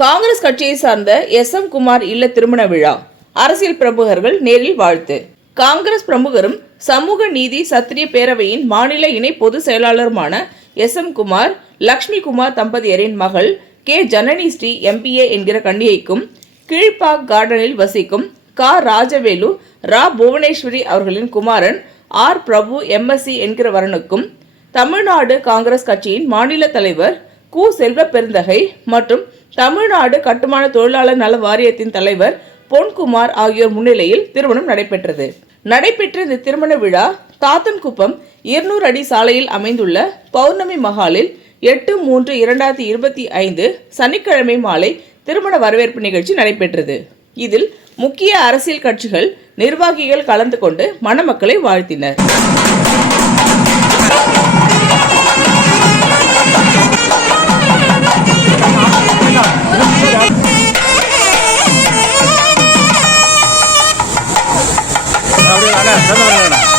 காங்கிரஸ் கட்சியை சார்ந்த S M Kumar இல்ல திருமண விழா. அரசியல் பிரமுகர்கள் நேரில் வாழ்த்து. காங்கிரஸ் பிரமுகரும் சமூக நீதி சத்திரிய பேரவையின் மாநில இணை பொதுச் செயலாளருமான எஸ் எம் குமார் லக்ஷ்மி குமார் தம்பதியரின் மகள் கே ஜனனி ஸ்ரீ எம்பிஏ என்கிற கன்னியைக்கும் கீழ்பாக் கார்டனில் வசிக்கும் கா ராஜவேலு ரா புவனேஸ்வரி அவர்களின் குமாரன் ஆர் பிரபு எம்எஸ்சி என்கிற வரனுக்கும் தமிழ்நாடு காங்கிரஸ் கட்சியின் மாநில தலைவர் கு செல்வ பெருந்தகை மற்றும் தமிழ்நாடு கட்டுமான தொழிலாளர் நல வாரியத்தின் தலைவர் பொன்குமார் ஆகியோர் முன்னிலையில் திருமணம் நடைபெற்றது. நடைபெற்ற இந்த திருமண விழா தாத்தன்குப்பம் இருநூறு அடி சாலையில் அமைந்துள்ள பௌர்ணமி மஹாலில் எட்டு மூன்று இரண்டாயிரத்தி இருபத்தி ஐந்து சனிக்கிழமை மாலை திருமண வரவேற்பு நிகழ்ச்சி நடைபெற்றது. இதில் முக்கிய அரசியல் கட்சிகள் நிர்வாகிகள் கலந்து கொண்டு மணமக்களை வாழ்த்தினர். വേണ്ട വേണ്ട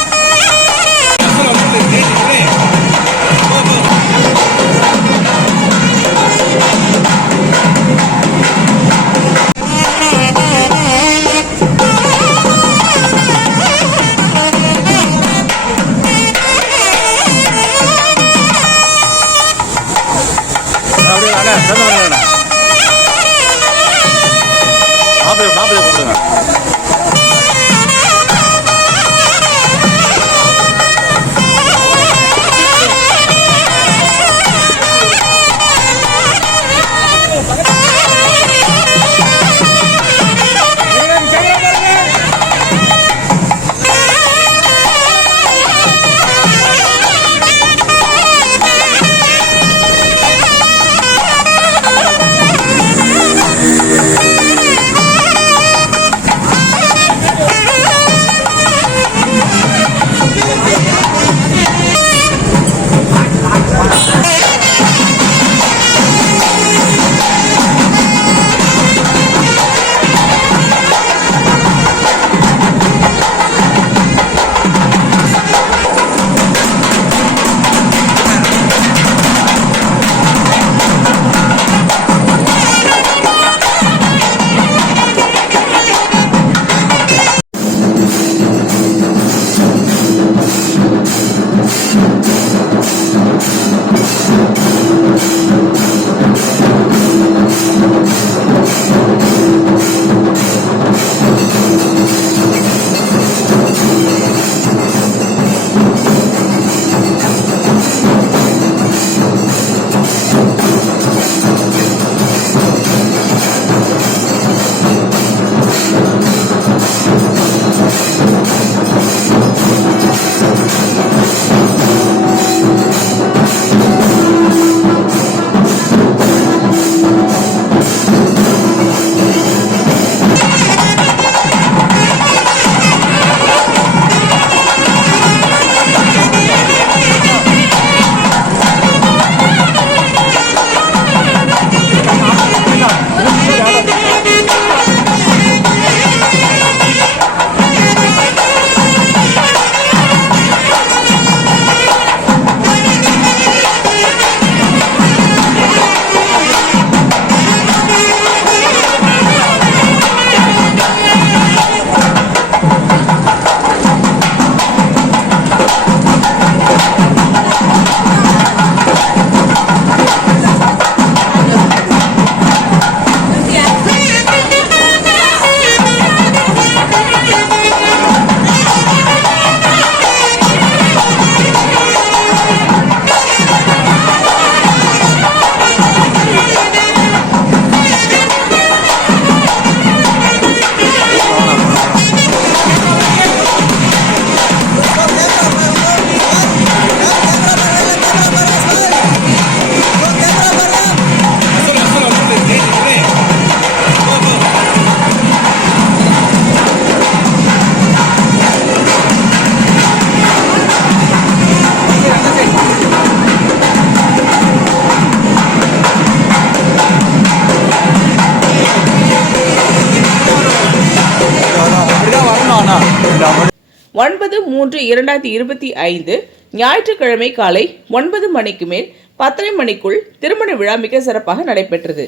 ஒன்பது மூன்று இரண்டாயிரத்தி இருபத்தி ஐந்து ஞாயிற்றுக்கிழமை காலை ஒன்பது மணிக்கு மேல் பத்தரை மணிக்குள் திருமண விழா மிக சிறப்பாக நடைபெற்றது.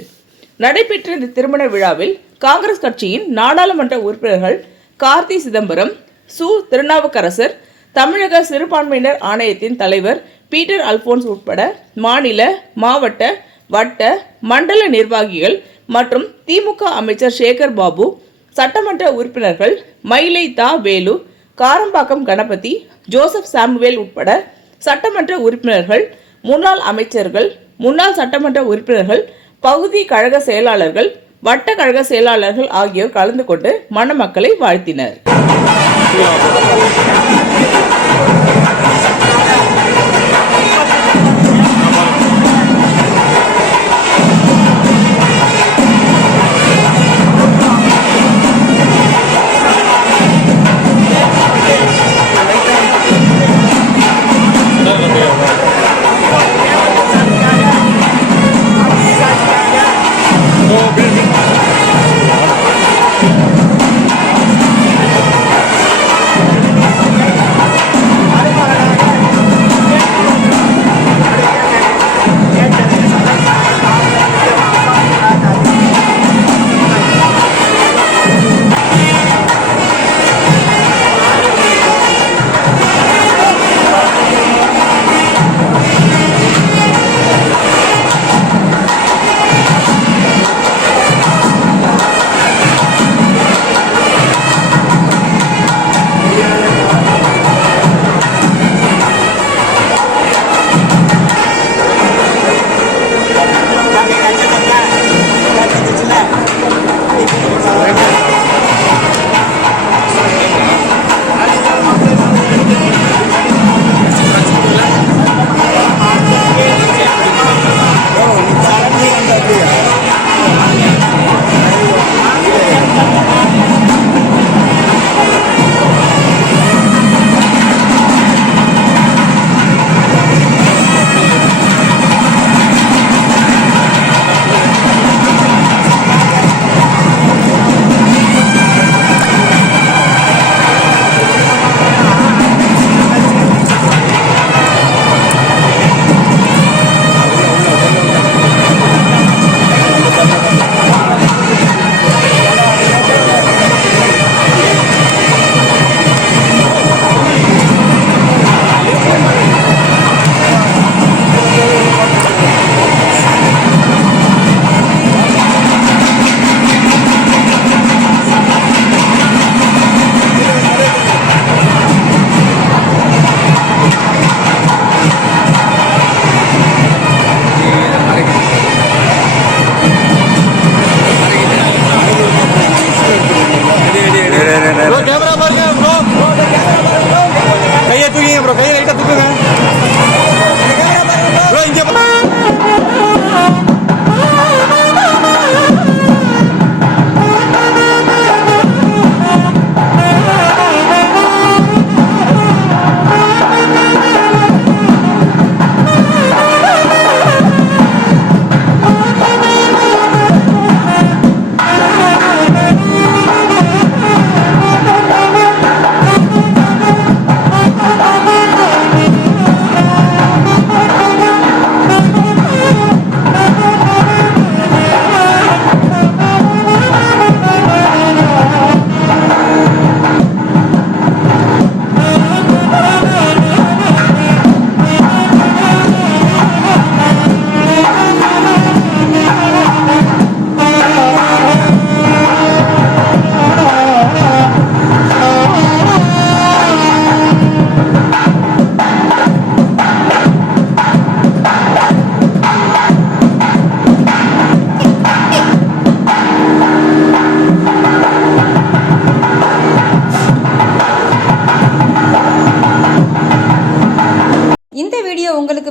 நடைபெற்ற இந்த திருமண விழாவில் காங்கிரஸ் கட்சியின் நாடாளுமன்ற உறுப்பினர்கள் கார்த்தி சிதம்பரம் சு. திருநாவுக்கரசர் தமிழக சிறுபான்மையினர் ஆணையத்தின் தலைவர் பீட்டர் அல்போன்ஸ் உட்பட மாநில மாவட்ட வட்ட மண்டல நிர்வாகிகள் மற்றும் திமுக அமைச்சர் சேகர் பாபு சட்டமன்ற உறுப்பினர்கள் மயிலை தா. வேலு காரம்பாக்கம் கணபதி ஜோசப் சாமுவேல் உட்பட சட்டமன்ற உறுப்பினர்கள் முன்னாள் அமைச்சர்கள் முன்னாள் சட்டமன்ற உறுப்பினர்கள் பகுதி கழக செயலாளர்கள் வட்ட கழக செயலாளர்கள் ஆகியோர் கலந்து கொண்டு மணமக்களை வாழ்த்தினர்.